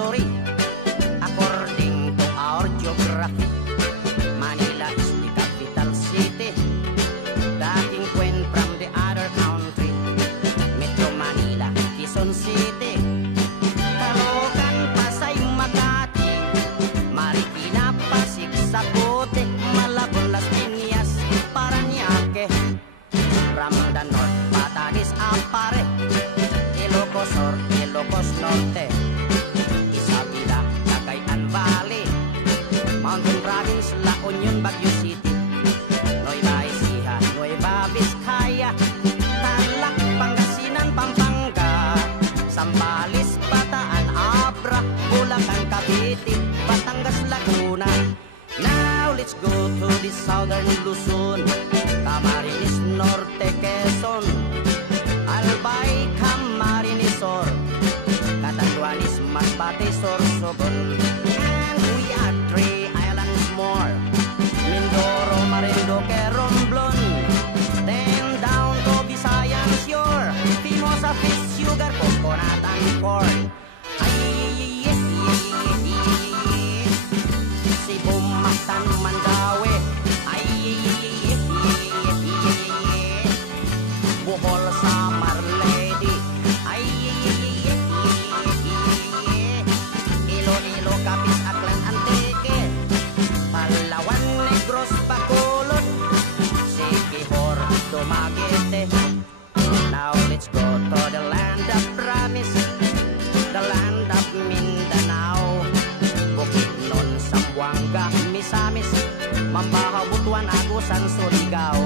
history. According to our geography, Manila is the capital city. Dating Queen from the other country, Metro Manila, Quezon City, Caloocan, Pasay, Makati, Marikina, Pasig, Sacote, Malabon, Las Piñas, Parañaque. From the north, Batanes, Apare, Ilocos Sur, Ilocos Norte, Isabela, Cagayan Valley, Mountain Province, La Union, Baguio City, Nueva Ecija, Nueva Vizcaya, Tarlac, Pangasinan, Pampanga, Zambales, Bataan, Abra, Bulacan, Cavite, Batangas, Laguna. Now let's go to the southern Luzon, Camarines Norte, Quezon, Albay, Camarines Sur, Catanduanes, Masbate, Sorsogon. And we are 3 islands more, Mindoro, Marinduque, Romblon. Then down to Visayan Shore, Pinosa, fish, sugar, coconut, and corn. Cebu, Mactan, Mandaue, Bohol, Samar, Leyte, Iloilo, Capiz, Aklan, Antique, Palawan, Negros, Bacolod, Siquijor, Dumaguete. Now let's go to the land of promise, the land of Mindanao, Bukidnon, Zamboanga, Misamis, Mambahaw, Butuan, Agusan, Surigao.